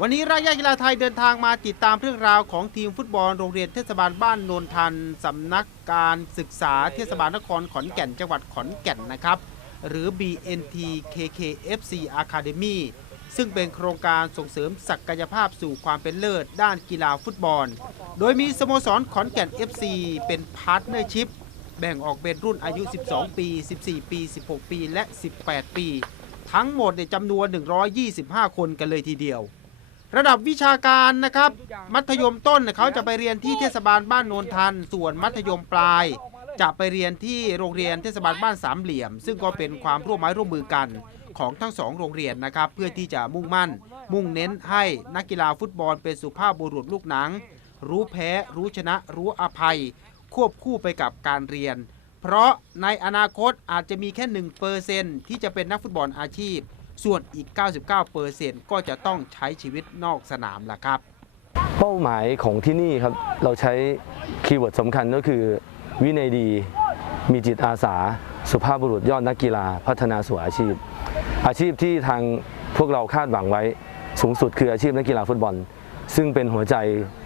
วันนี้รายการกีฬาไทยเดินทางมาติดตามเรื่องราวของทีมฟุตบอลโรงเรียนเทศบาลบ้านโนนทันสำนักการศึกษาเทศบาลนครขอนแก่นจังหวัดขอนแก่นนะครับ หรือ BNT KKFC Academy ซึ่งเป็นโครงการส่งเสริมศักยภาพสู่ความเป็นเลิศด้านกีฬาฟุตบอล โดยมีสโมสรขอนแก่น FC เป็นพาร์ทเนอร์ชิพแบ่งออกเป็นรุ่นอายุ 12 ปี 14 ปี 16 ปี และ 18 ปี ทั้งหมดเนี่ยจำนวน 125 คนกันเลยทีเดียว ระดับวิชาการนะครับ มัธยมต้นเนี่ยเขาจะไปเรียนที่เทศบาลบ้านโนนทัน ส่วนมัธยมปลาย จะไปเรียนที่โรงเรียนเทศบาลบ้านสามเหลี่ยม ซึ่งก็เป็นความร่วมไม้ร่วมมือกันของทั้งสองโรงเรียนนะครับ เพื่อที่จะมุ่งมั่น มุ่งเน้นให้นักกีฬาฟุตบอลเป็นสุภาพบุรุษลูกหนัง รู้แพ้ รู้ชนะ รู้อภัย ควบคู่ไปกับการเรียน เพราะในอนาคตอาจจะมีแค่1%ที่จะเป็นนักฟุตบอลอาชีพ ส่วนอีก 99%ก็จะต้องใช้ชีวิตนอกสนามล่ะครับ เป้าหมายของที่นี่ครับ เราใช้คีย์เวิร์ดสำคัญก็คือ วินัยดี มีจิตอาสา สุภาพบุรุษยอดนักกีฬา พัฒนาสู่อาชีพ อาชีพที่ทางพวกเราคาดหวังไว้สูงสุดคืออาชีพนักกีฬาฟุตบอล ซึ่งเป็นหัวใจ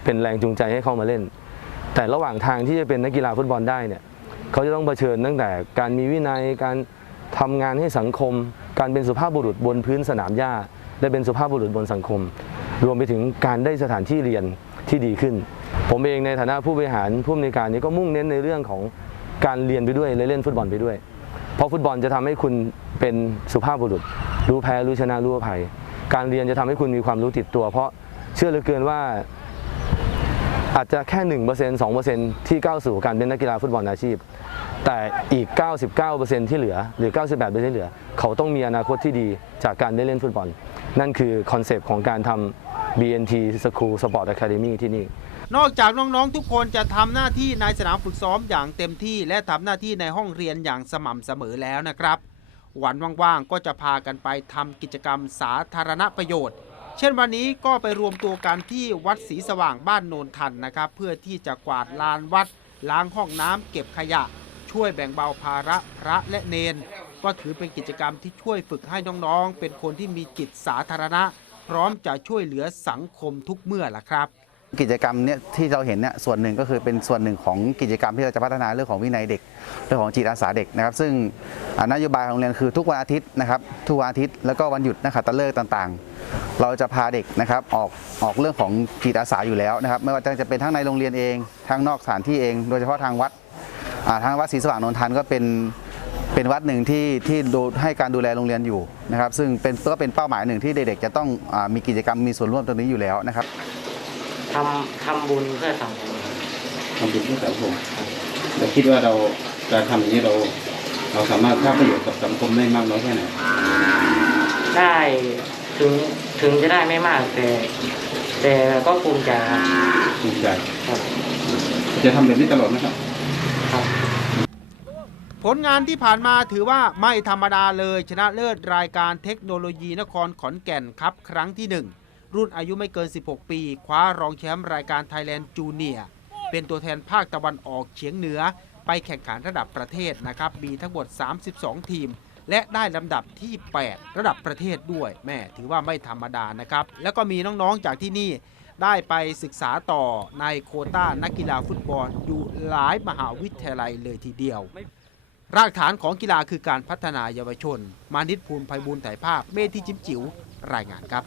เป็นแรงจูงใจให้เข้ามาเล่น แต่ระหว่างทางที่จะเป็นนักกีฬาฟุตบอลได้เนี่ยเขาจะต้องเผชิญตั้งแต่การมีวินัยการ ทำงานให้สังคม การเป็นสุภาพบุรุษบนพื้นสนามหญ้าและเป็นสุภาพบุรุษบนสังคม รวมไปถึงการได้สถานที่เรียนที่ดีขึ้น ผมเองในฐานะผู้บริหารผู้อำนวยการนี้ก็มุ่งเน้นในเรื่องของการเรียนไปด้วยและเล่นฟุตบอลไปด้วย เพราะฟุตบอลจะทำให้คุณเป็นสุภาพบุรุษ รู้แพ้รู้ชนะรู้อภัย การเรียนจะทำให้คุณมีความรู้ติดตัว เพราะเชื่อเหลือเกินว่าอาจจะแค่ 1% 2%ที่ก้าวสู่การเป็นนักกีฬาฟุตบอลอาชีพ แต่อีก 99%ที่เหลือหรือ 98%ที่เหลือ เขาต้องมีอนาคตที่ดีจากการได้เล่นฟุตบอล นั่นคือคอนเซปต์ของการทำ BNT School Sport Academy ที่นี่ นอกจากน้องๆ ทุกคนจะทำหน้าที่ในสนามฝึกซ้อมอย่างเต็มที่ และทำหน้าที่ในห้องเรียนอย่างสม่ำเสมอแล้วนะครับ วันว่างๆ ก็จะพากันไปทำกิจกรรมสาธารณประโยชน์เช่นวันนี้ก็ไปรวมตัวกันที่วัดศรีสว่างบ้านโนนทันนะครับ เพื่อที่จะกวาดลานวัด ล้างห้องน้ำเก็บขยะ ช่วยแบ่งเบาภาระพระและเนน ก็ถือเป็นกิจกรรมที่ช่วยฝึกให้น้องๆ เป็นคนที่มีจิตสาธารณะ พร้อมจะช่วยเหลือสังคมทุกเมื่อล่ะครับ กิจกรรมเนี่ยที่เราเห็นเนี่ยส่วนหนึ่งก็คือเป็นส่วนหนึ่งของกิจกรรมที่เราจะพัฒนาเรื่องของวินัยเด็ก เรื่องของจิตอาสาเด็กนะครับ ซึ่งนโยบายของโรงเรียนคือทุกวันอาทิตย์นะครับทุกวันอาทิตย์แล้วก็วันหยุดนะครับตะเลิกต่างๆ เราจะพาเด็กนะครับออกออกเรื่องของจิตอาสาอยู่แล้วนะครับ ไม่ว่าจะเป็นทั้งในโรงเรียนเองทั้งนอกสถานที่เอง โดยเฉพาะทางวัด ทางวัดศรีสว่างนนทันก็เป็นเป็นวัดหนึ่งที่ที่ดูให้การดูแลโรงเรียนอยู่นะครับ ซึ่งเป็นก็เป็นเป้าหมายหนึ่งที่เด็กๆจะต้องอามีกิจกรรมมีส่วนร่วมตรงนี้อยู่แล้วนะครับทำทำบุญเพื่อสังคมทำบุญเพื่อสังคมเราคิดว่าเราจะทำอย่างนี้เราเราสามารถสร้างประโยชน์กับสังคมได้มากน้อยแค่ไหนได้ถึงถึงจะได้ไม่มากแต่ แต่ก็ภูมิใจครับภูมิใจครับจะทำแบบนี้ตลอดนะครับครับ ผลงานที่ผ่านมาถือว่าไม่ธรรมดาเลยชนะเลิศรายการเทคโนโลยีนครขอนแก่นครับครั้งที่ 1 รุ่นอายุไม่เกิน 16 ปี คว้ารองแชมป์รายการ Thailand Junior เป็นตัวแทนภาคตะวันออกเฉียงเหนือ ไปแข่งขันระดับประเทศนะครับ มีทั้งหมด 32 ทีม และได้ลำดับที่ 8 ระดับประเทศด้วยแม่ถือว่าไม่ธรรมดานะครับ แล้วก็มีน้องๆจากที่นี่ได้ไปศึกษาต่อในโคต้านักกีฬาฟุตบอลอยู่หลายมหาวิทยาลัยเลยทีเดียว รากฐานของกีฬาคือการพัฒนาเยาวชน มานิดภูลภัยบูลถ่ายภาพ เมธีจิมจิ๋วรายงานครับ